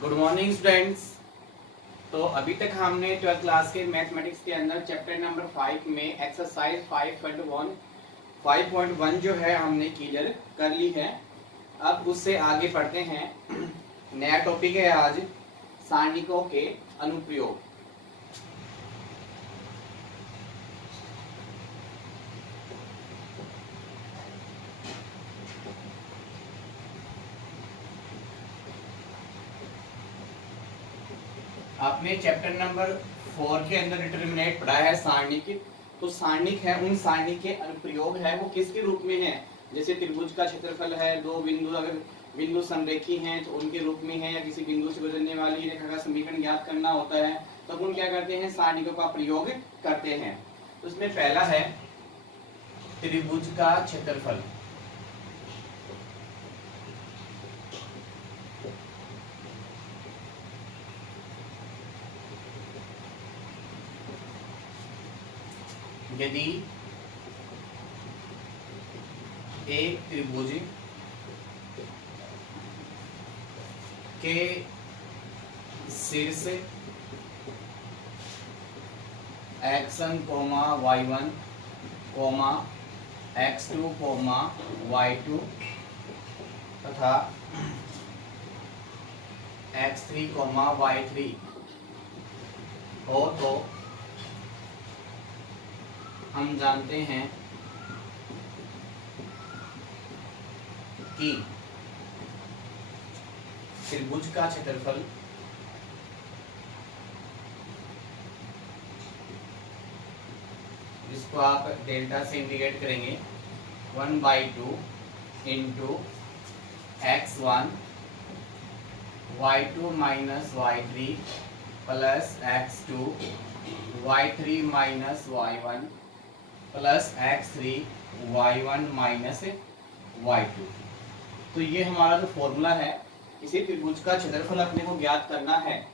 Good morning students. तो अभी तक हमने 12th क्लास के मैथमेटिक्स के अंदर चैप्टर नंबर 5 में एक्सरसाइज 5.1 जो है हमने क्लियर कर ली है। अब उससे आगे पढ़ते हैं। नया टॉपिक है आज सारणिकों के अनुप्रयोग। आपने चैप्टर नंबर 4 के अंदर डिटरमिनेंट पढ़ा है सारणिक। तो सारणिक है, उन सारणिक के अनुप्रयोग है वो किसके रूप में है। जैसे त्रिभुज का क्षेत्रफल है, दो बिंदु अगर बिंदु समरेखी हैं तो उनके रूप में है, या किसी बिंदु से गुजरने वाली रेखा का समीकरण ज्ञात करना होता है तब हम क्या करते हैं, सारणिकों का प्रयोग करते हैं। तो उसमें पहला है त्रिभुज का क्षेत्रफल। यदि एक त्रिभुज के शीर्ष x1, y1, x2, y2 तथा x3, y3 हो तो हम जानते हैं कि त्रिभुज का क्षेत्रफल जिसको आप डेल्टा से इंटीग्रेट करेंगे 1/2 into x1 y2 minus y3 plus x2 y3 minus y1 plus x3 y1 minus y2। तो ये हमारा जो फॉर्मूला है, किसी त्रिभुज का क्षेत्रफल अपने को ज्ञात करना है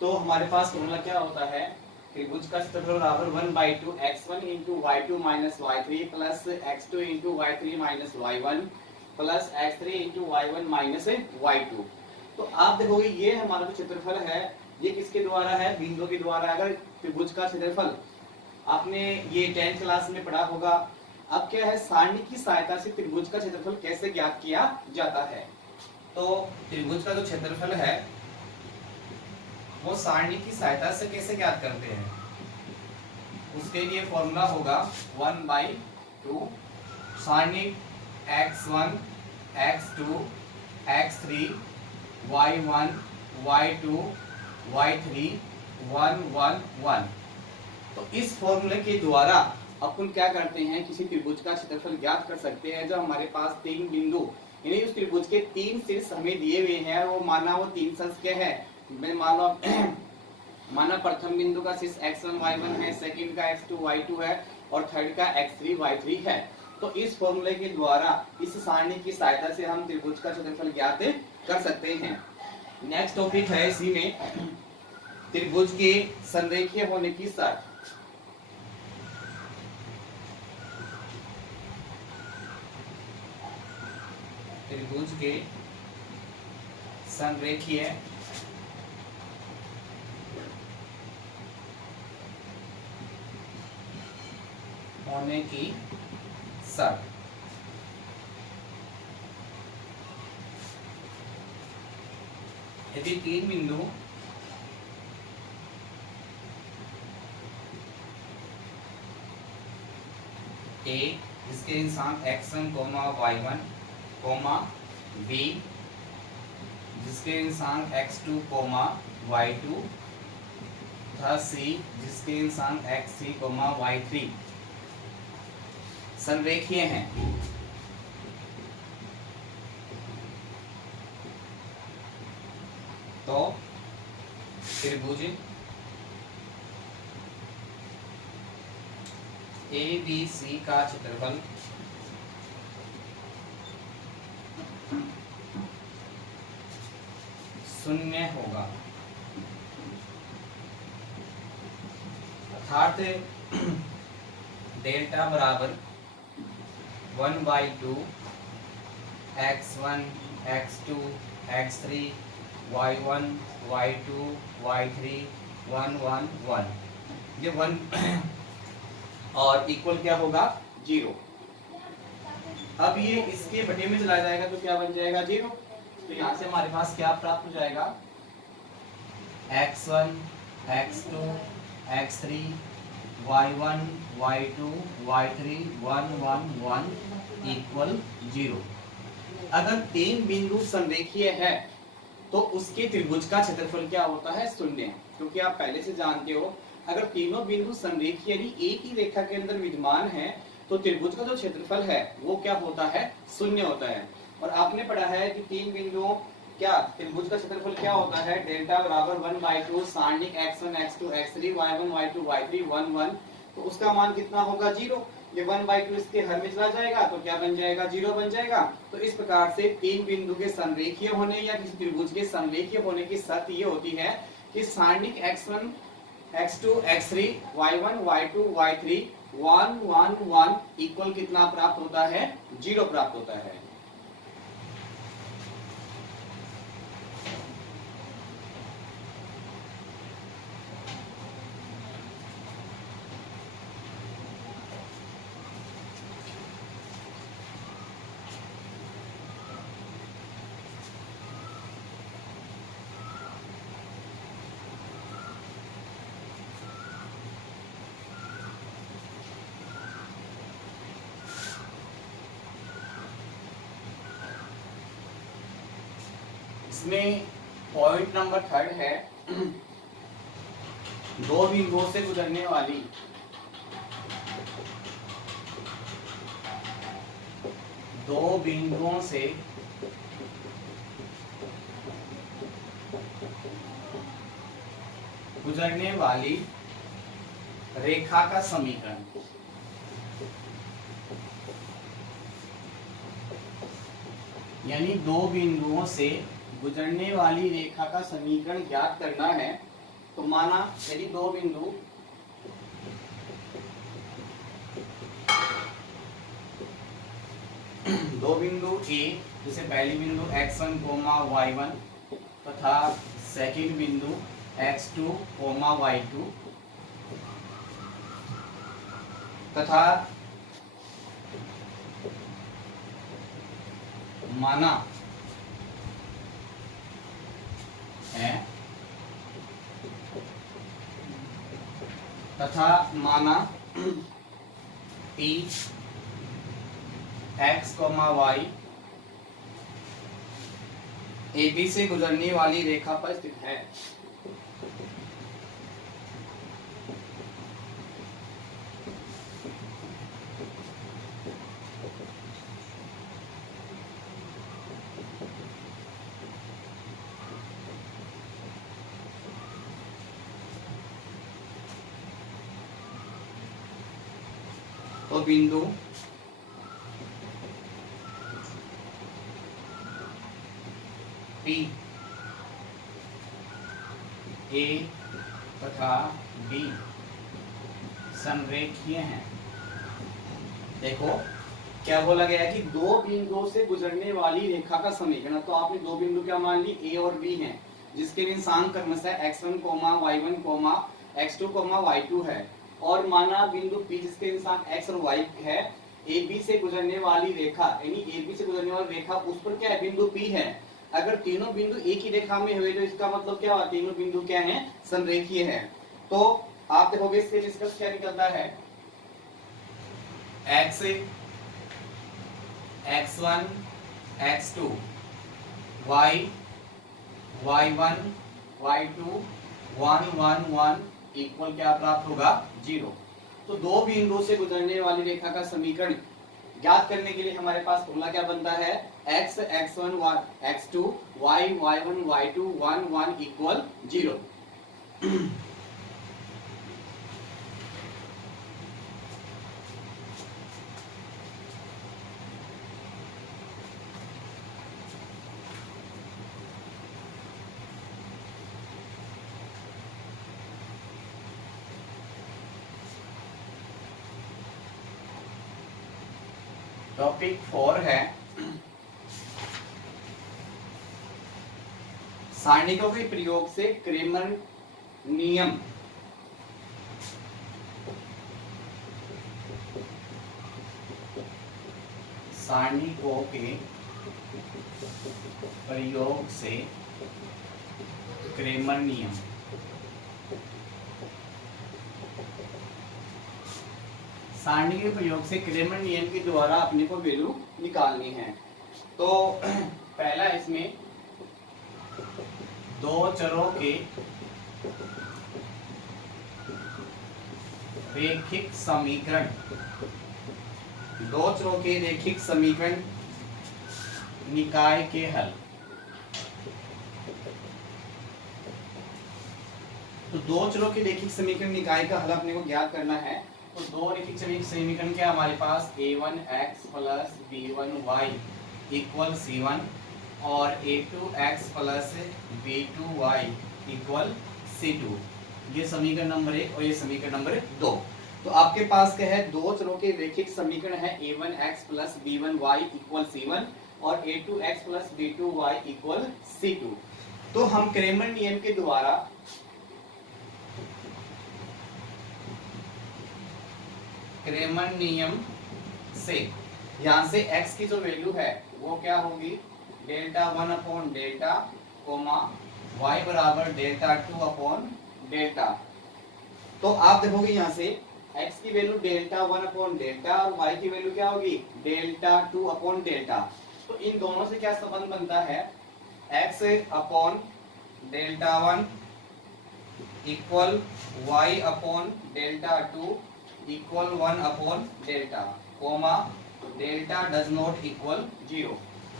तो हमारे पास फॉर्मूला क्या होता है, त्रिभुज का क्षेत्रफल बराबर 1/2 x1 into y2 minus y3 plus x2 into y3 minus y1 plus x3 into y1 minus y2। तो आप देखोगे ये हमारा जो क्षेत्रफल है ये किसके द्वारा है, बिंदु के द्वारा। अगर त्रिभुज का क्षेत्रफल आपने ये 10th क्लास में पढ़ा होगा। अब क्या है, सारणी की सहायता से त्रिभुज का क्षेत्रफल कैसे ज्ञात किया जाता है। तो त्रिभुज का जो क्षेत्रफल है वो सारणी की सहायता से कैसे ज्ञात करते हैं, उसके लिए फॉर्मूला होगा 1/2 सारणी x1 x2 x3 y1 y2 y3 1 1 1। तो इस फॉर्मूले के द्वारा अपन क्या करते हैं, किसी त्रिभुज का क्षेत्रफल ज्ञात कर सकते हैं। जब हमारे पास तीन बिंदु यानी उस त्रिभुज के तीन शीर्ष हमें दिए हुए हैं, वो माना वो तीन शीर्ष क्या है, मैं माना प्रथम बिंदु का शीर्ष x1 y1 है, सेकंड का x2 y2 है और थर्ड का x3 y3 है। तो इस फॉर्मूले के द्वारा इस सारणी की सहायता से हम त्रिभुज का क्षेत्रफल ज्ञात कर सकते हैं। नेक्स्ट टॉपिक है इसी में त्रिभुज के संरेखीय होने की शर्त। त्रिभुज के संरेखीय होने की शर्त। यदि तीन बिंदु A जिसके इंसान x1, y1, B जिसके इंसान x2, y2 तथा C जिसके इंसान x3, y3 संरेखीय हैं तो त्रिभुज ABC का क्षेत्रफल शून्य होगा, अर्थात डेल्टा बराबर 1/2 x1 x2 x3 y1 y2 y3 1 1 1, ये 1 और इक्वल क्या होगा 0। अब ये इसके बटे में चला जाएगा तो क्या बन जाएगा 0। तो यहाँ से हमारे पास क्या प्राप्त हो जाएगा x1 x2 x3 y1 y2 y3 1 1 1 equal 0। अगर तीन बिंदु संरेखीय है तो उसके त्रिभुज का क्षेत्रफल क्या होता है 0, क्योंकि आप पहले से जानते हो अगर तीनों बिंदु संरेखीय यानी एक ही रेखा के अंदर विद्यमान है तो त्रिभुज का जो क्षेत्रफल है वो क्या होता है 0 होता है। और आपने पढ़ा है कि तीन बिंदुओं क्या त्रिभुज का क्षेत्रफल क्या होता है डेल्टा बराबर 1/2 सारणिक x1 x2 x3 y1 y2 y3 1 1, तो उसका मान कितना होगा 0। ये 1/2 इसके हर में चला जाएगा तो क्या बन जाएगा 0 बन जाएगा। तो इस प्रकार से तीन बिंदु के संरेखीय होने या किसी त्रिभुज के संरेखीय होने की शर्त ये होती है कि सारणिक x1 x2 x3 y1 y2 y3 1 1 1 equal कितना प्राप्त होता है 0 प्राप्त होता है। इसमें पॉइंट नंबर 3 है दो बिंदुओं से गुजरने वाली रेखा का समीकरण। यानी दो बिंदुओं से गुजरने वाली रेखा का समीकरण ज्ञात करना है। तो माना यदि दो बिंदु ए, जैसे पहली बिंदु x1, y1 तथा सेकंड बिंदु x2, y2 तथा माना है P x, y AB से गुजरने वाली रेखा पर स्थित है। तो बिंदु P A तथा B संरेखीय हैं। देखो क्या बोला गया है कि दो बिंदुओं से गुजरने वाली रेखा का समीकरण। तो आपने दो बिंदु क्या मान ली A और B हैं, जिसके निशान क्रमशः x1, y1, x2, y2 है। और माना बिंदु P जिसके निशान x और y है, AB से गुजरने वाली रेखा यानी AB से गुजरने वाली रेखा उस पर क्या है बिंदु P है। अगर तीनों बिंदु एक ही रेखा में हुए तो इसका मतलब क्या हुआ तीनों बिंदु क्या है संरेखीय है। तो आप देखोगे इससे निष्कर्ष क्या निकलता है x x1 x2 y y1 y2 1 1 1 equal क्या प्राप्त होगा 0। तो दो बिंदु से गुजरने वाली रेखा का समीकरण ज्ञात करने के लिए हमारे पास फॉर्मूला क्या बनता है x x1 x2 y y1 y2 1 1 equal 0। Topic 4 है सारणिकों के प्रयोग से क्रेमर नियम सारणिकों के प्रयोग से क्रेमर नियम सारणी के प्रयोग से क्रेमर नियम के द्वारा अपने को वैल्यू निकालनी है। तो पहला इसमें दो चरों के रैखिक समीकरण, दो चरों के रैखिक समीकरण निकाय के हल। तो दो चरों के रैखिक समीकरण निकाय का हल अपने को ज्ञात करना है। तो दो रैखिक समीकरण क्या हमारे पास a1x plus b1y equal c1 और a2x plus b2y equal c2, ये समीकरण नंबर 1 और ये समीकरण नंबर 2। तो आपके पास क्या है, दो चरों के रैखिक समीकरण है a1x plus b1y equal c1 और a2x plus b2y equal c2। तो हम क्रेमर नियम के द्वारा क्रेमर नियम से यहां से x की जो वैल्यू है वो क्या होगी, delta 1 upon delta comma y बराबर डेल्टा 2 अपॉन डेल्टा। तो आप देखोगे यहां से x की वैल्यू डेल्टा 1 अपॉन डेल्टा और y की वैल्यू क्या होगी, डेल्टा 2 अपॉन डेल्टा। तो इन दोनों से क्या संबंध बनता है, x upon delta 1 equal y upon delta 2 equal 1 upon delta comma delta does not equal 0।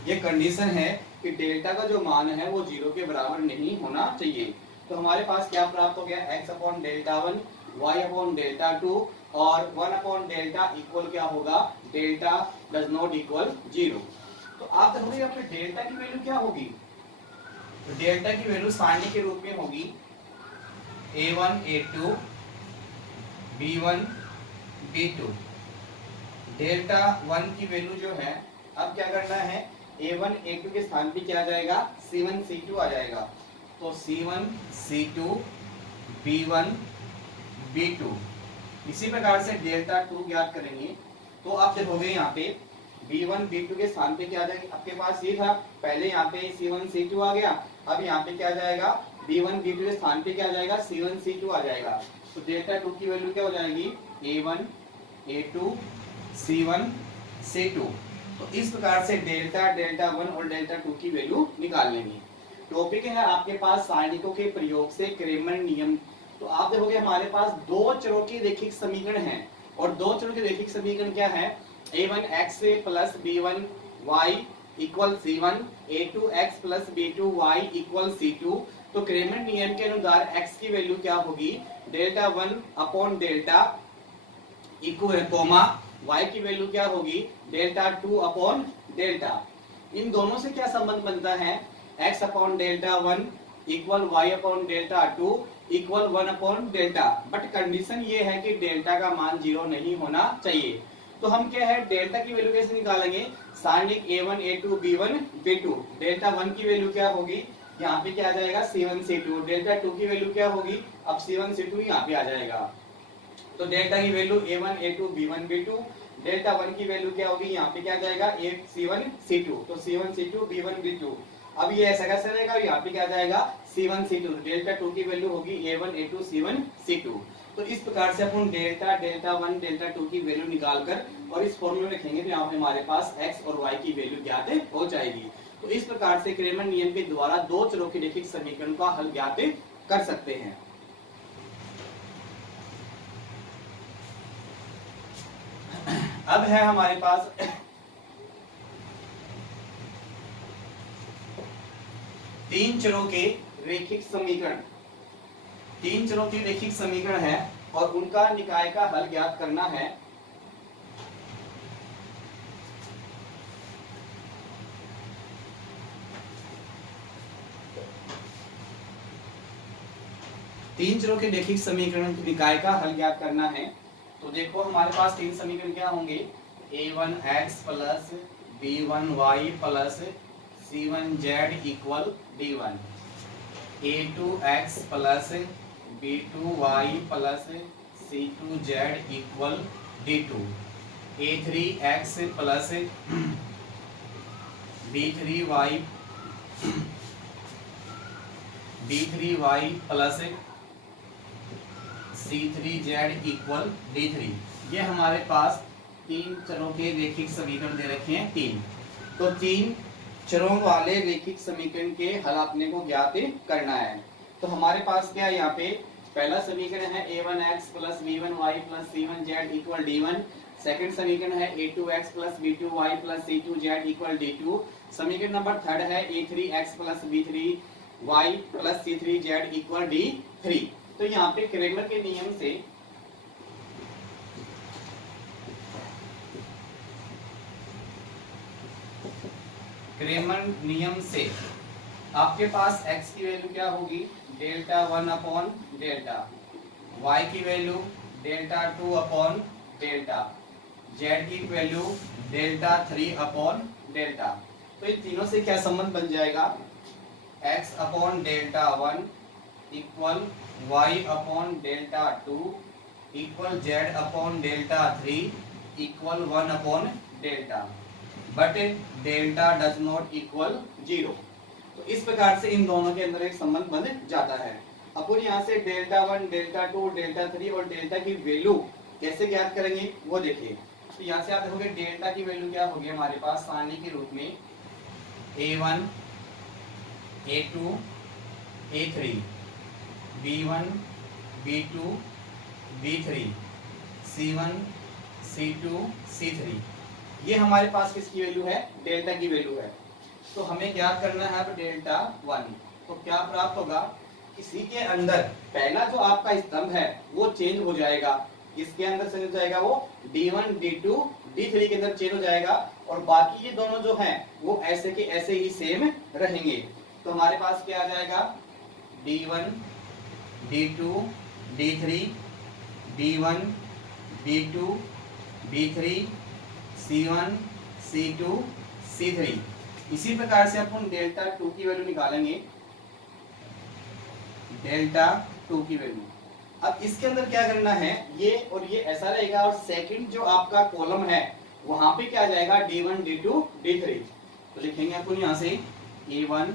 ये कंडीशन है कि डेल्टा का जो मान है वो 0 के बराबर नहीं होना चाहिए। तो हमारे पास क्या प्राप्त हो गया, x upon delta 1 y upon delta 2 और 1 अपॉन डेल्टा इक्वल क्या होगा, डेल्टा डज नॉट इक्वल 0। तो आप देखोगे यहाँ पे डेल्टा की वैल्यू क्या होगी, तो डेल्टा की वैल्यू सारणी के रूप में होगी a1 a2 b1 b2। Delta 1 की वैल्यू जो है, अब क्या करना है, a1 a2 के स्थान पे क्या आ जाएगा, c1 c2 आ जाएगा। तो c1 c2 b1 b2। इसी प्रकार से डेल्टा 2 ज्ञात करेंगे। तो आप देखोगे यहाँ पे b1 b2 के स्थान पे क्या आ जाएगा, आपके पास ये था, पहले यहाँ पे c1 c2 आ गया, अब यहाँ पे क्या आ जाएगा, b1 b2 के स्थान पे क्या आ जाएगा, c1 c2 आ जाएगा। तो डेल्टा 2 की वैल्यू क्या हो जाएगी, a1 a2 c1 c2। तो इस प्रकार से डेल्टा डेल्टा 1 और डेल्टा 2 की वैल्यू निकाल लेंगे। टॉपिक है आपके पास सारणिकों के प्रयोग से क्रेमर नियम। तो आप देखोगे हमारे पास दो चरों के रैखिक समीकरण हैं और दो चरों के रैखिक समीकरण क्या है, a1x plus b1y equal c1 a2x plus b2y equal c2। तो क्रेमर नियम के अनुसार x की वैल्यू क्या होगी, delta 1 upon delta equal comma y की वैल्यू क्या होगी, डेल्टा 2 अपॉन डेल्टा। इन दोनों से क्या संबंध बनता है, x upon delta 1 equal y upon delta 2 equal 1 upon delta. But condition ये है कि डेल्टा का मान 0 नहीं होना चाहिए। तो हम क्या है, डेल्टा की वैल्यू कैसे निकालेंगे, सारणिक a1 a2 b1 b2। Delta 1 की वैल्यू क्या होगी, यहाँ पे क्या आ जाएगा, c1 c2। डेल्टा 2 की वैल्यू क्या होगी, अब c1 c2 यहाँ पे आ जाएगा। तो डेल्टा की value a1 a2 b1 b2। Delta 1 की वैल्यू क्या होगी, यहाँ पे क्या आ जाएगा, c1 c2। तो c1 c2 b1 b2। अब ये ऐसा कैसे रहेगा, यहाँ पे क्या आ जाएगा, c1 c2। डेल्टा 2 की वैल्यू होगी a1 a2 c1 c2। तो इस प्रकार से अपन डेल्टा डेल्टा 1 डेल्टा 2 की वैल्यू निकाल कर और इस फॉर्मूले में रखेंगे तो यहाँ पे हमारे पास x और y की वैल्यू ज्ञात हो जाएगी। तो इस प्रकार से क्रेमर नियम के द्वारा दो चरों के रैखिक समीकरण का हल ज्ञात कर सकते हैं। अब है हमारे पास तीन चरों के रैखिक समीकरण। तीन चरों के रैखिक समीकरण है और उनका निकाय का हल ज्ञात करना है। तीन चरों के रैखिक समीकरण के निकाय का हल ज्ञात करना है। तो देखो हमारे पास तीन समीकरण क्या होंगे, a1x plus b1y plus c1z equal d1। a2x plus b2y plus c2z equal d2, a3x plus b3y plus c3z equal d3। ये हमारे पास तीन चरों के रैखिक समीकरण दे रखे हैं तीन। तो तीन चरों वाले रैखिक समीकरण के हल अपने को ज्ञात करना है। तो हमारे पास क्या है यहाँ पे पहला समीकरण है a1x plus b1y plus c1z equal d1। Second समीकरण है a2x plus b2y plus c2z equal d2। समीकरण नंबर थर्ड है a3x plus b3y plus c3z equal d3। तो यहाँ पे क्रेमर के नियम से आपके पास x की वैल्यू क्या होगी डेल्टा 1 अपॉन डेल्टा, y की value delta 2 upon delta, z की वैल्यू डेल्टा 3 अपॉन डेल्टा। तो इन तीनों से क्या संबंध बन जाएगा x upon delta 1 equal y upon delta 2 equal z upon delta 3 equal 1 upon delta, but delta does not equal 0। तो इस प्रकार से इन दोनों के अंदर एक संबंध बन जाता है। अपन यहाँ से डेल्टा 1, डेल्टा 2, डेल्टा 3 और डेल्टा की वैल्यू कैसे ज्ञात करेंगे वो देखिए। तो यहाँ से आप देखोगे डेल्टा की वैल्यू क्या होगी हमारे पास सारणी के रूप में a1, a2, a3, b1, b2, b3, c1, c2, c3। ये हमारे पास किसकी वैल्यू है डेल्टा की वैल्यू है। तो हमें ज्ञात करना है अब डेल्टा 1। तो क्या प्राप्त होगा इसी के अंदर पहला जो आपका स्तंभ है वो चेंज हो जाएगा। किसके अंदर चेंज हो जाएगा वो d1, d2, d3 के अंदर चेंज हो जाएगा और बाकी ये दोनों जो हैं वो ऐसे के ऐसे ही सेम रहेंगे। तो हमारे पास क्या आ जाएगा d1, d2, d3, b1, b2, b3, c1, c2, c3। इसी प्रकार से अपन डेल्टा 2 की वैल्यू निकालेंगे, डेल्टा 2 की वैल्यू। अब इसके अंदर क्या करना है ये और ये ऐसा रहेगा और सेकंड जो आपका कॉलम है वहां पे क्या आ जाएगा d1, d2, d3। तो लिखेंगे अपन यहां से a1,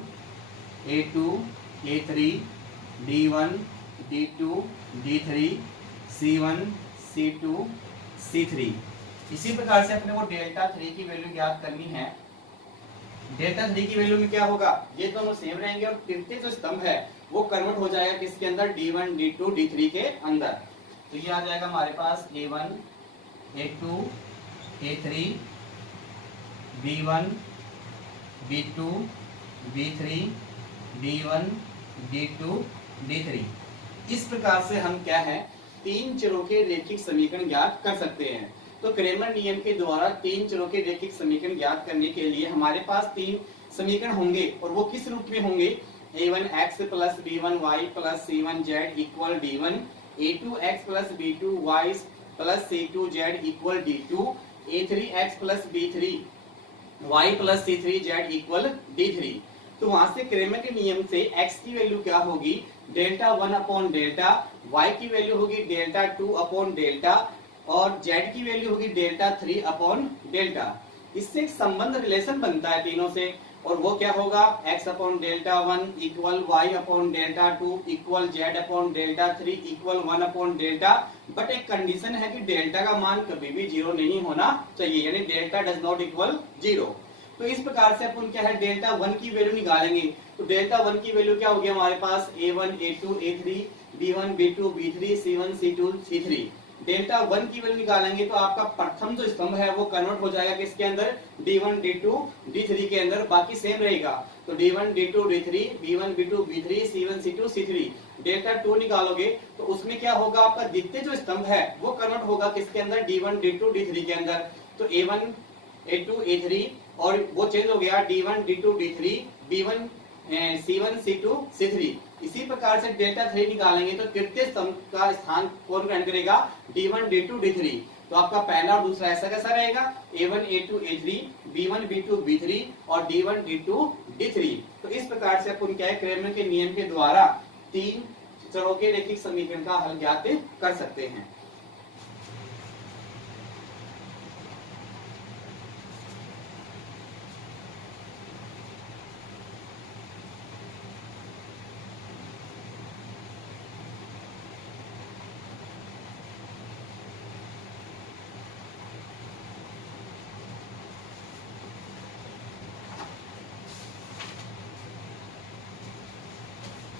a2, a3, d1, d2, d3, c1, c2, c3। इसी प्रकार से अपने को डेल्टा 3 की वैल्यू ज्ञात करनी है। डेल्टा 3 की वैल्यू में क्या होगा ये दोनों सेम रहेंगे और तृतीय जो स्तंभ है वो कन्वर्ट हो जाएगा किसके अंदर d1, d2, d3 के अंदर। तो ये आ जाएगा हमारे पास a1, a2, a3, b1, b2, b3, d1, d2, d3। इस प्रकार से हम क्या है तीन चरों के रैखिक समीकरण ज्ञात कर सकते हैं। तो क्रेमर नियम के द्वारा तीन चरों के रैखिक समीकरण ज्ञात करने के लिए हमारे पास तीन समीकरण होंगे और वो किस रूप में होंगे a1x plus b1y plus c1z equal d1, a2x plus b2y plus c2z equal d2, a3x plus b3y plus c3z equal d3। तो वहां से क्रेमर के नियम से x की वैल्यू क्या होगी डेल्टा 1 अपॉन डेल्टा, y की वैल्यू होगी डेल्टा 2 अपॉन डेल्टा और z की वैल्यू होगी डेल्टा 3 अपॉन डेल्टा। इससे एक संबंध रिलेशन बनता है तीनों से और वो क्या होगा x upon delta 1 equal y upon delta 2 equal z upon delta 3 equal 1 upon delta. But एक कंडीशन है कि डेल्टा का मान कभी भी 0 नहीं होना चाहिए, यानी डेल्टा डज नॉट इक्वल 0। तो इस प्रकार से अपन क्या है डेल्टा 1 की वैल्यू निकालेंगे। तो डेल्टा 1 की वैल्यू क्या होगी हमारे पास a1, a2, a3, b1, b2, b3, c1, c2, c3। Delta 1 की वैल्यू निकालेंगे तो आपका प्रथम जो स्तंभ है वो कन्वर्ट हो जाएगा किसके अंदर d1, d2, d3 के अंदर, बाकी सेम रहेगा। तो d1, d2, d3, b1, b2, b3, c1, c2, c3। Delta 2 निकालोगे तो उसमें क्या होगा आपका द्वितीय जो स्तंभ है वो कन्वर्ट होगा किसके अंदर d1, d2, d3 के अंदर। तो a1, a2, a3 और वो चेंज हो गया d1, d2, d3, b1, c1, c2, c3। इसी प्रकार से डेल्टा 3 निकालेंगे तो तृतीय स्तंभ का स्थान कौन ग्रहण करेगा d1, d2, d3। तो आपका पहला और दूसरा ऐसा कैसा रहेगा, A1 A2 A3, B1 B2 B3 और D1 D2 D3। तो इस प्रकार से अपन क्या है, क्रैमर के नियम के द्वारा तीन चरों के रैखिक समीकरण का हल ज्ञात कर सकते हैं।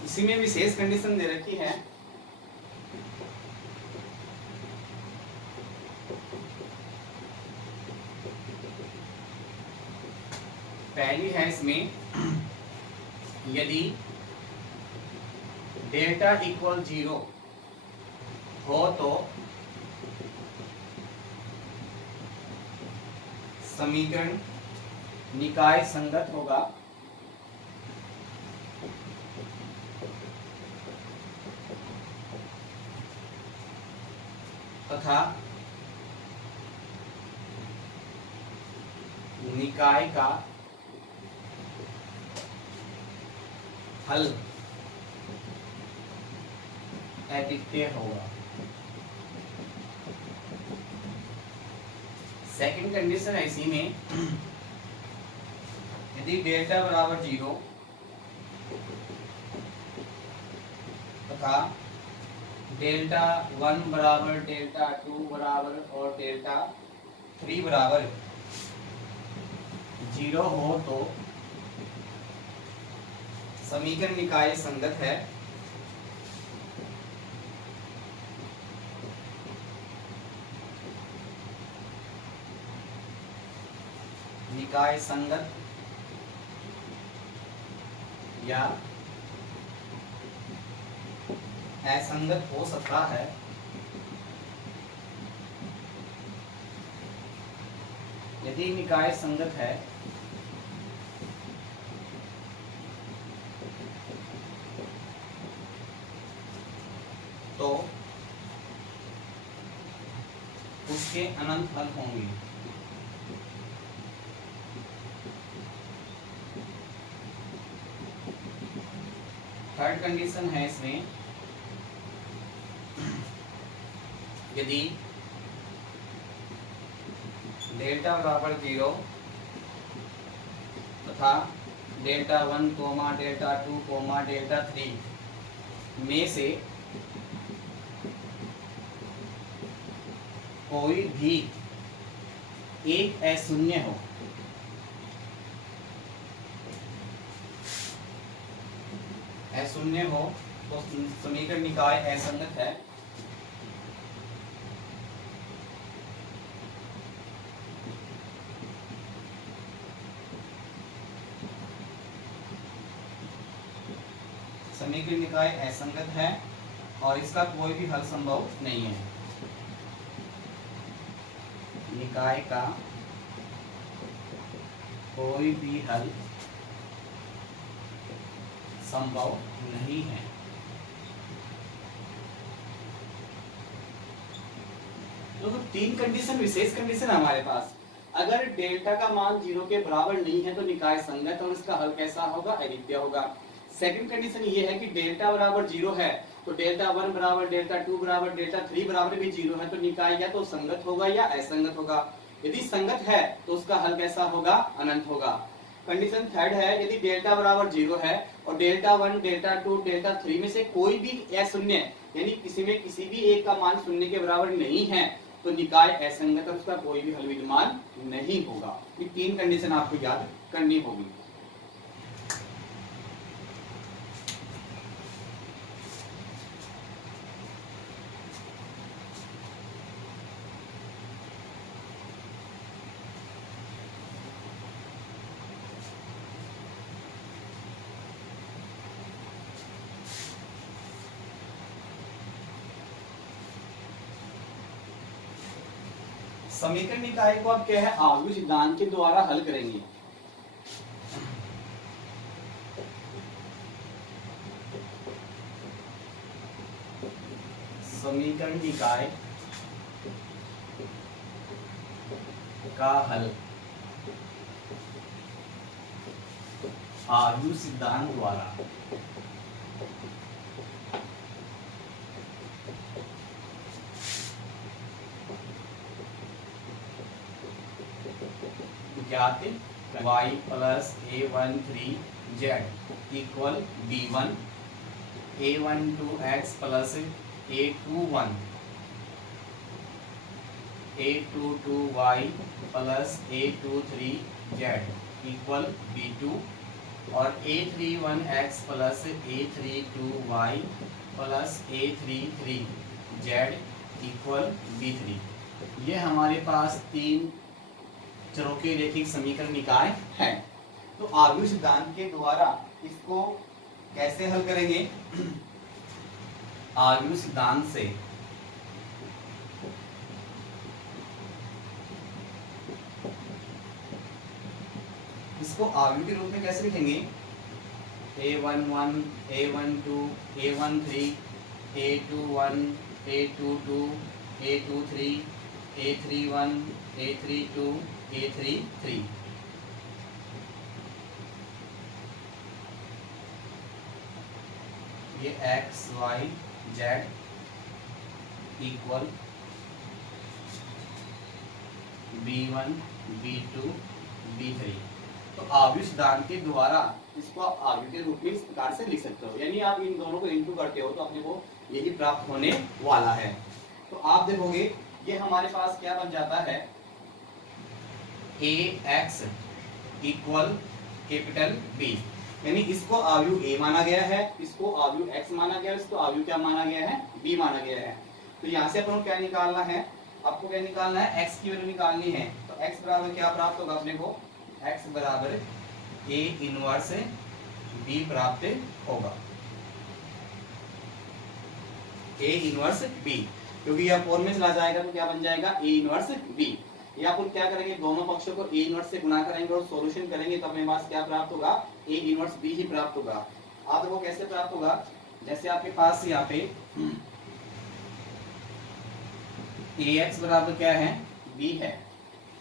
इसी में विशेष कंडीशन दे रखी है, पहली है इसमें यदि डेल्टा इक्वल 0 हो तो समीकरण निकाय संगत होगा तथा निकाय का हल अद्वितीय होगा। सेकंड कंडीशन है इसी में, यदि डेल्टा बराबर 0 तथा डेल्टा 1 बराबर डेल्टा 2 बराबर और डेल्टा 3 बराबर 0 हो तो समीकरण निकाय संगत है निकाय संगत या असंगत हो सकता है यदि निकाय संगत है तो उसके अनंत हल होंगे। थर्ड कंडीशन है इसमें, यदि डेल्टा बराबर 0 तथा delta 1 comma delta 2 comma delta 3 में से कोई भी एक अशून्य हो, अशून्य हो तो समीकरण निकाय असंगत है समीकरण निकाय असंगत है और इसका कोई भी हल संभव नहीं है। निकाय का कोई भी हल संभव नहीं है। तो तीन कंडीशन, विशेष कंडीशन हमारे पास, अगर डेल्टा का मान 0 के बराबर नहीं है तो निकाय संगत और इसका हल कैसा होगा, अद्वितीय होगा। सेकंड कंडीशन ये है कि डेल्टा बराबर 0 है तो डेल्टा 1 बराबर डेल्टा 2 बराबर डेल्टा 3 बराबर भी 0 है तो निकाय या तो संगत होगा या असंगत होगा। यदि संगत है तो उसका हल कैसा होगा, अनंत होगा। कंडीशन थर्ड है, यदि डेल्टा बराबर 0 है और डेल्टा 1 डेल्टा 2 डेल्टा 3 में से कोई भी अशून्य यानी किसी में किसी भी एक का मान शून्य के बराबर नहीं है तो निकाय असंगत और उसका कोई भी हल विद्यमान नहीं होगा। ये तीन कंडीशन आपको याद करनी होगी। समीकरण निकाय को आप क्या है, आव्यूह सिद्धांत के द्वारा हल करेंगे। समीकरण निकाय का हल आव्यूह सिद्धांत द्वारा ज्ञात y plus a13z equal b1 a12x plus a21 a22y plus a23z equal b2 और a31x plus a32y plus a33z equal b3। ये हमारे पास तीन चरों के रैखिक समीकरण निकाय हैं। तो आव्यूह सिद्धांत के द्वारा इसको कैसे हल करेंगे? आव्यूह सिद्धांत से इसको आव्यूह के रूप में कैसे लिखेंगे? a11 a12 a13 a21 a22 a23 a31 a32 a33। ये x y z equal b1 b2 b3। तो आव्यूह सिद्धांत के द्वारा इसको आप आव्यूह के रूप में इस प्रकार से लिख सकते हो, यानी आप इन दोनों को इंटू करते हो तो अपने को यही प्राप्त होने वाला है। तो आप देखोगे ये हमारे पास क्या बन जाता है, ax इक्वल कैपिटल B, यानी इसको आव्यूह A माना गया है, इसको आव्यूह x माना गया है, इसको आव्यूह क्या माना गया है, B माना गया है। तो यहाँ से अपन को क्या निकालना है, आपको क्या निकालना है, x की वैल्यू निकालनी है। तो x बराबर क्या प्राप्त होगा अपने को, x बराबर A इनवर्स B प्राप्त होगा, A इनवर्स B, क्योंकि यह फॉर्म में चला जाएगा तो क्या बन जाएगा, A इनवर्स B। या अपन क्या करेंगे, दोनों पक्षों को A इनवर्स से गुणा करेंगे और सॉल्यूशन करेंगे तो अपने पास क्या प्राप्त होगा, A इनवर्स B ही प्राप्त होगा। आप देखो कैसे प्राप्त होगा, जैसे आपके पास यहाँ पे ax बराबर क्या है, B है,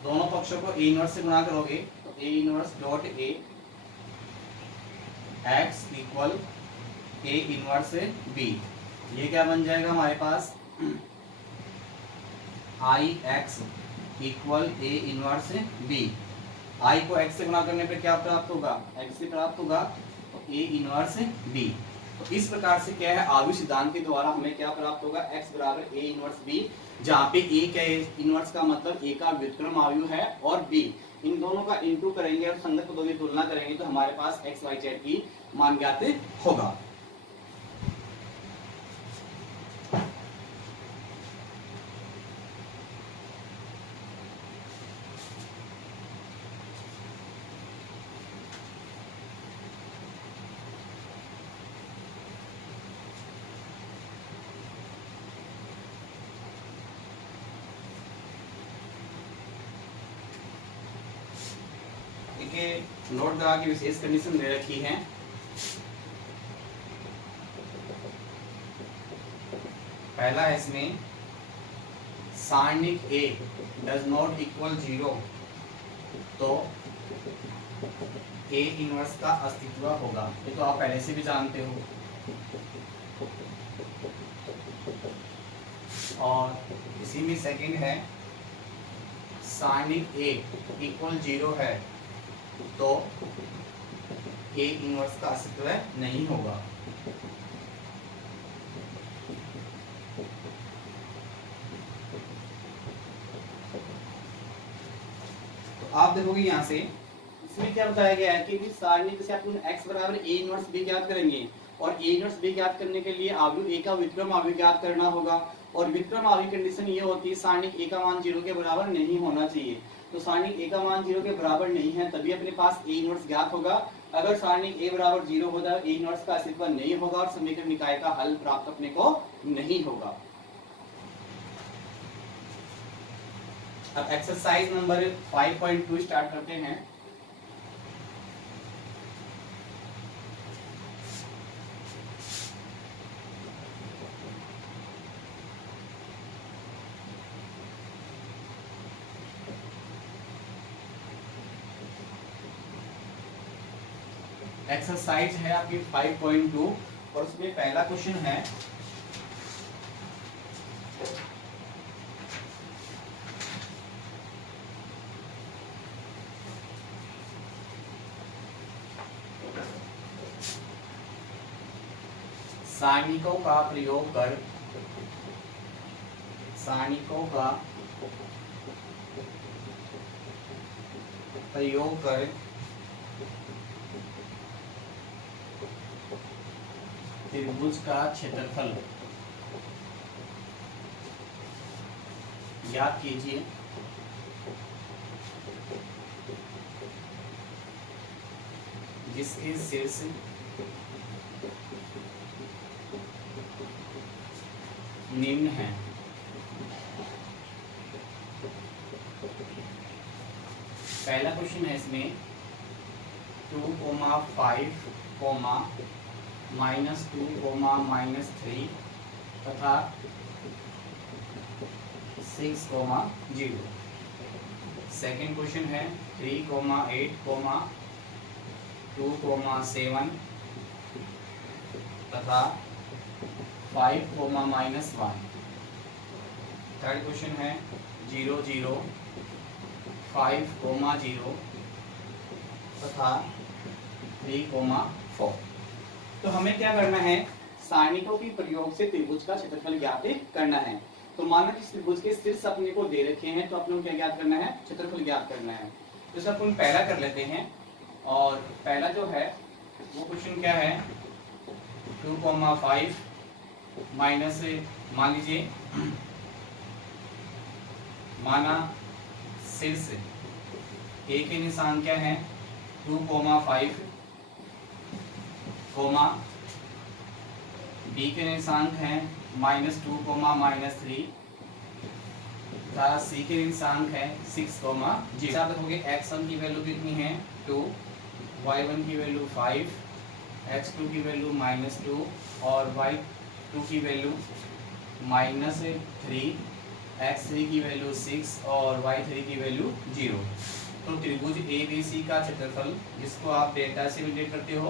दोनों पक्षों को A इनवर्स से गुणा करोगे तो A inverse dot A x equal A inverse B। ये क्या बन जाएगा हमारे पास, I x equal A inverse B। I को x से गुणा करने पे क्या प्राप्त होगा, x से प्राप्त होगा, तो A इनवर्स B। तो इस प्रकार से क्या है, आव्यूह सिद्धांत के द्वारा हमें क्या प्राप्त होगा, x बराबर A इनवर्स B, जहाँ पे A क्या है, इनवर्स का मतलब A का व्युत्क्रम आव्यूह है और B, इन दोनों का इंटू करेंगे और संगत पदों की तुलना करेंगे तो हमारे पास x y z की मान ज्ञात होगा। नोट दवा की विशेष कंडीशन दे रखी है, पहला है इसमें सारणिक A डज नॉट इक्वल 0, तो A इनवर्स का अस्तित्व होगा, ये तो आप पहले से भी जानते हो। और इसी में सेकंड है सारणिक A इक्वल 0 है तो A इनवर्स का अस्तित्व नहीं होगा। तो आप देखोगे यहाँ से इसमें क्या बताया गया है कि सारणी से अपन x बराबर A इनवर्स B ज्ञात करेंगे और A इनवर्स B ज्ञात करने के लिए आव्यूह A का व्युत्क्रम आव्यूह ज्ञात करना होगा। और व्युत्क्रम आव्यूह कंडीशन ये होती है सारणिक A का मान 0 के बराबर नहीं होना चाहिए। तो सारणिक A का मान 0 के बराबर नहीं है तभी अपने पास A इनवर्स ज्ञात होगा। अगर सारणिक A बराबर 0 होता है A इनवर्स का अस्तित्व नहीं होगा और समीकरण निकाय का हल प्राप्त अपने को नहीं होगा। अब एक्सरसाइज नंबर 5.2 स्टार्ट करते हैं। एक्सरसाइज है आपकी 5.2 और उसमें पहला क्वेश्चन है सारणिकों का प्रयोग कर त्रिभुज का क्षेत्रफल ज्ञात कीजिए। जिसके शीर्ष निम्न है। पहला क्वेश्चन है इसमें 2,5, -2, -3 तथा 6,0। सेकेंड क्वेश्चन है 3,8, 2,7 तथा 5,-1। थर्ड क्वेश्चन है 0, 0, 5,0 तथा 3,4। तो हमें क्या करना है, सारणिकों के प्रयोग से त्रिभुज का क्षेत्रफल ज्ञात करना है। तो माना कि त्रिभुज के शीर्ष अपने को दे रखे हैं, तो अपने को क्या ज्ञात करना है, क्षेत्रफल ज्ञात करना है। तो सब अपन पहला कर लेते हैं। और पहला जो है वो क्वेश्चन क्या है, 2,5 माइनस, मान लीजिए माना शीर्ष ए के निशान क्या है 2,5, बी के निशान है -2, -3 तथा सी के निशान है 6,0। आप देखोगे x1 की वैल्यू कितनी है 2, y1 की वैल्यू 5, x2 की वैल्यू -2 और y2 की वैल्यू -3, x3 की वैल्यू 6 और y3 की वैल्यू 0। तो त्रिभुज ABC का क्षेत्रफल, जिसको आप डेल्टा से इंडिकेट करते हो,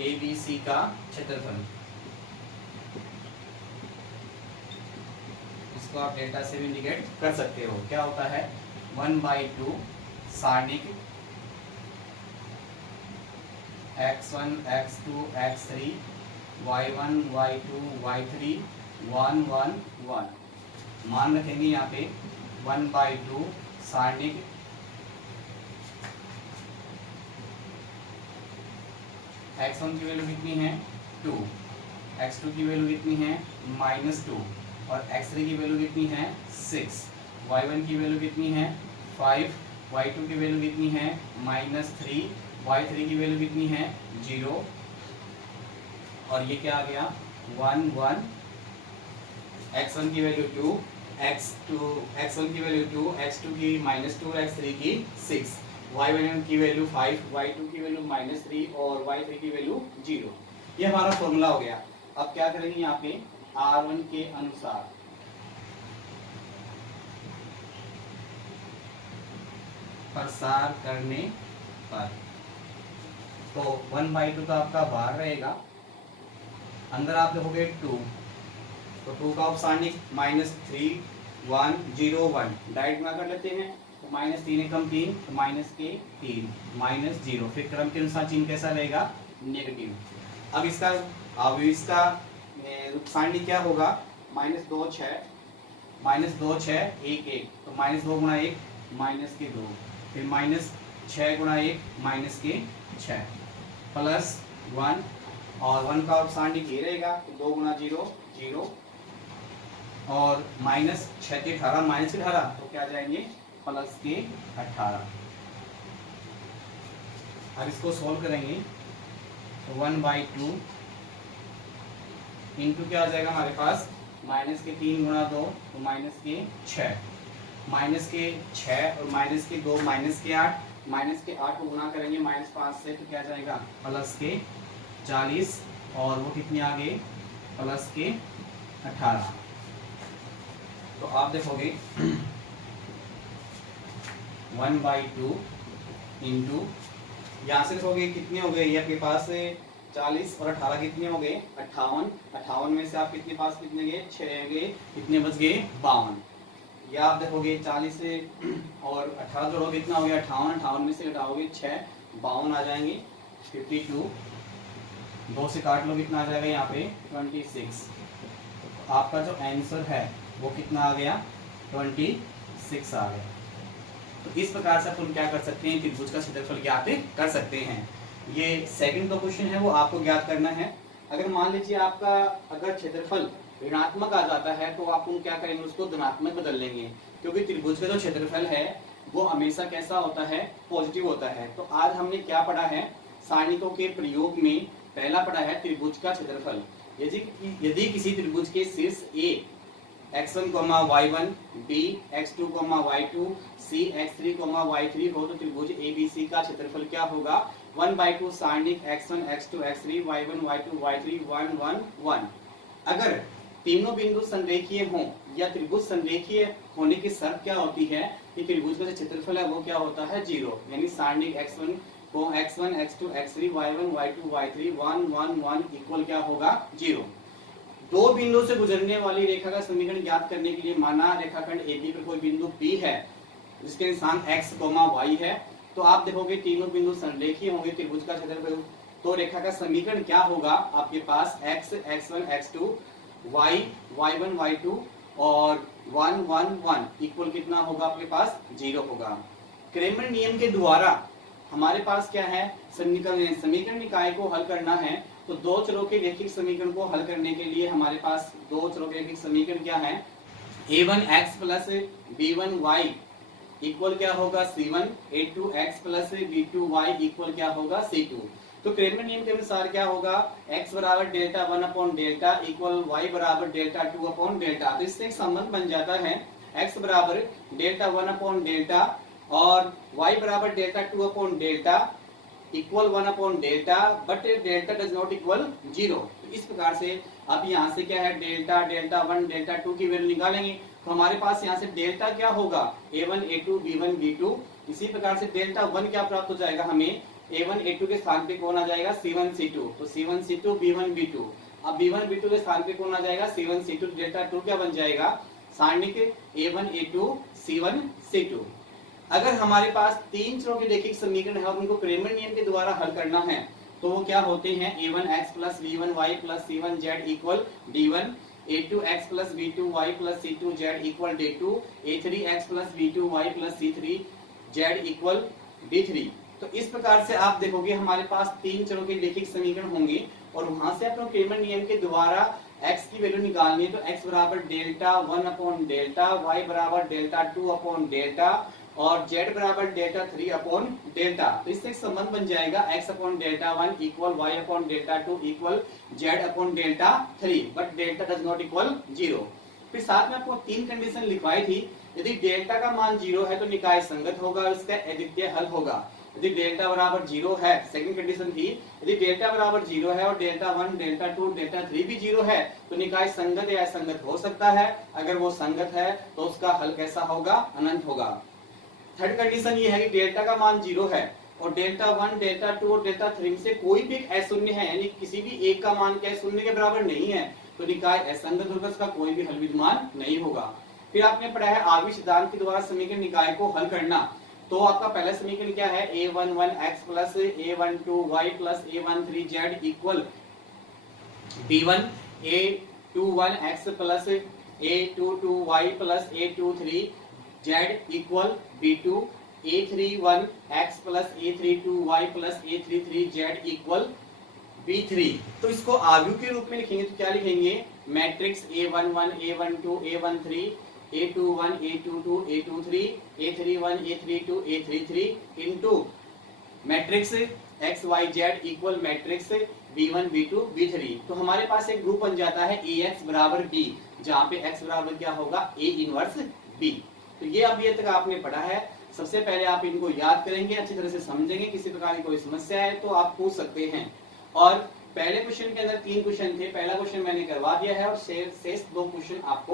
ABC का क्षेत्रफल, इसको आप डेल्टा से इंडिकेट कर सकते हो, क्या होता है 1/2 सारणिक x1, x2, x3, y1, y2, y3, 1, 1, 1। मान रखेंगे यहाँ पे 1/2 सारणिक x1 की वैल्यू कितनी है 2, x2 की वैल्यू कितनी है -2 और x3 की वैल्यू कितनी है 6, y1 की वैल्यू कितनी है 5, y2 की वैल्यू कितनी है -3, y3 की वैल्यू कितनी है 0 और ये क्या आ गया 1, 1। x1 की वैल्यू 2, x1 की वैल्यू 2, x2 की -2, x3 की 6, y1 की वैल्यू 5, y2 की वैल्यू -3 और y3 की वैल्यू 0। ये हमारा फॉर्मूला हो गया। अब क्या करेंगे यहाँ पे R1 के अनुसार प्रसार करने पर, तो 1/2 तो आपका बाहर रहेगा, अंदर आप देखोगे 2, तो 2 का सारणिक -3, 1, 0, 1 डायरेक्ट में कर लेते हैं। तो -3 एकम 3, तो -3 -0, फिर क्रम के अनुसार चिन्ह कैसा रहेगा नेगेटिव। अब इसका सारणिक क्या होगा -2, 6, 1, 1, तो -2 गुणा 1 -2, फिर -6 गुणा 1 -6 प्लस 1 और 1 का सारणिक ये रहेगा, तो 2 गुणा 0 0 और -6 के 18 -18, तो क्या जाएंगे प्लस के 18। अब इसको सोल्व करेंगे तो 1/2 इंटू क्या आ जाएगा हमारे पास -3 गुणा 2, तो -6, -6 और -2 -8 को गुणा करेंगे -5 से, तो क्या जाएगा प्लस के 40 और वो कितनी आ गई प्लस के 18। तो आप देखोगे 1/2 इंटू यहाँ से देखोगे कितने हो गए, ये आपके पास 40 और 18 कितने हो गए 58, 58 में से आप कितने पास कितने गए 6 गए, कितने बच गए 52। या आप देखोगे 40 से और 18 जोड़ोगे कितना हो गया 58, 58 में से घटाओगे 6, 52 आ जाएंगे 52, 2 से काट लो कितना आ जाएगा यहाँ पे 26। तो आपका जो आंसर है वो कितना आ गया 26 आ गया। तो इस प्रकार से अपन क्या कर सकते हैं, त्रिभुज का क्षेत्रफल ज्ञात कर सकते हैं। ये सेकंड जो क्वेश्चन है वो आपको ज्ञात करना है। अगर मान लीजिए आपका अगर क्षेत्रफल ऋणात्मक आ जाता है तो आप क्या करेंगे, उसको धनात्मक बदल लेंगे, क्योंकि त्रिभुज का जो क्षेत्रफल है वो हमेशा कैसा होता है, पॉजिटिव होता है। तो आज हमने क्या पढ़ा है, सारणिकों के प्रयोग में पहला पढ़ा है त्रिभुज का क्षेत्रफल। यदि किसी त्रिभुज के शीर्ष ए x1, y1, b x2, y2, c x3, y3 हो तो त्रिभुज ABC का क्षेत्रफल क्या होगा 1/2 सारणिक x1, x2, x3, y1, y2, y3 1 1 1। अगर तीनों बिंदु संरेखीय हों या त्रिभुज संरेखीय होने की शर्त क्या होती है कि त्रिभुज का जो क्षेत्रफल है वो क्या होता है 0, यानी सारणिक x1 को x1, x2, x3, y1, y2, y3 1 1 1 equal क्या होगा 0। दो बिंदु से गुजरने वाली रेखा का समीकरण ज्ञात करने के लिए माना रेखाखंड AB पर कोई बिंदु P है जिसके निशान x, y है, तो आप देखोगे तीनों बिंदु संरेखीय होंगे त्रिभुज का क्षेत्रफल, तो रेखा का समीकरण क्या होगा आपके पास x, x1, x2, y, y1, y2 और 1 1 1 इक्वल कितना होगा आपके पास 0 होगा। क्रेमर नियम के द्वारा हमारे पास क्या है, समीकरण निकाय को हल करना है। तो दो चरों के रैखिक समीकरण को हल करने के लिए हमारे पास दो चरों के रैखिक समीकरण क्या है, a1x प्लस b1y इक्वल क्या होगा c1, a2x plus b2y equal क्या होगा c2। तो क्रेमर नियम के अनुसार क्या होगा, x बराबर delta 1 upon delta equal y बराबर डेल्टा 2 अपॉन डेल्टा। तो इससे एक संबंध बन जाता है x बराबर डेल्टा 1 अपॉन डेल्टा और y बराबर delta 2 upon delta equal 1 upon delta, but delta does not equal 0। तो इस प्रकार से अब यहाँ से क्या है डेल्टा डेल्टा 1 डेल्टा 2 की वैल्यू निकालेंगे, तो हमारे पास यहाँ से डेल्टा क्या होगा a1 a2 b1 b2। इसी प्रकार से डेल्टा 1 क्या प्राप्त हो जाएगा हमें, a1 a2 के स्थान पे कौन आ जाएगा c1 c2, तो c1 c2 b1 b2। अब b1 b2 के स्थान पे कौन आ जाएगा c1 c2, डेल्टा 2 क्या बन जाएगा सारणिक a1 a2 c1 c2। अगर हमारे पास तीन चरों के रैखिक समीकरण है और उनको क्रेमर नियम के द्वारा हल करना है तो वो क्या होते हैं, a1x plus b1y plus c1z equal d1, a2x plus b2y plus c2z equal d2, a3x plus b2y plus c3z equal d3। तो इस प्रकार से आप देखोगे हमारे पास तीन चरों के रैखिक समीकरण होंगे और वहां से अपने क्रेमर नियम के द्वारा x की वैल्यू निकालनी है। तो x बराबर डेल्टा 1 अपॉन डेल्टा, y बराबर डेल्टा 2 अपॉन डेल्टा और z बराबर डेल्टा 3 अपॉन डेल्टा। तो इससे एक संबंध बन जाएगा x upon delta 1 equal y upon delta 2 equal z upon delta 3, but delta does not equal 0। फिर साथ में आपको तीन कंडीशन लिखवाई थी, यदि डेल्टा का मान 0 है तो निकाय संगत होगा और इसका अद्वितीय हल होगा। यदि डेल्टा बराबर 0 है, सेकंड कंडीशन थी, यदि डेल्टा बराबर 0 है और डेल्टा 1 डेल्टा 2 डेल्टा 3 भी 0 है तो निकाय संगत या असंगत हो सकता है। अगर वो संगत है तो उसका हल कैसा होगा, अनंत होगा। थर्ड कंडीशन ये है कि डेल्टा का मान 0 है और डेल्टा 1 डेल्टा 2 और डेल्टा 3 से कोई भी अशून्य है, यानी किसी भी एक का मान क्या शून्य के बराबर नहीं है, तो निकाय असंगत होगा, उसका कोई भी हल विद्यमान नहीं होगा। फिर आपने पढ़ा है आवर्त सिद्धांत के द्वारा समीकरण निकाय को हल करना। तो आपका पहला समीकरण क्या है, a11x plus a12y plus a13z equal b1, a21x plus a22y plus a23z equal b2, a31x plus a32y plus a33z equal b3। तो इसको आव्यूह के रूप में लिखेंगे तो क्या लिखेंगे, matrix a11 a12 a13 a21 a22 a23 a31 a32 a33 into matrix xyz equal matrix b1 b2 b3। तो हमारे पास एक ग्रुप बन जाता है ax बराबर b, जहाँ पे x बराबर क्या होगा a इनवर्स b। तो ये अब ये तक आपने पढ़ा है। सबसे पहले आप इनको याद करेंगे, अच्छी तरह से समझेंगे, किसी प्रकार की कोई समस्या है तो आप पूछ सकते हैं। और पहले क्वेश्चन के अंदर 3 क्वेश्चन थे, पहला क्वेश्चन मैंने करवा दिया है और शेष 2 क्वेश्चन आपको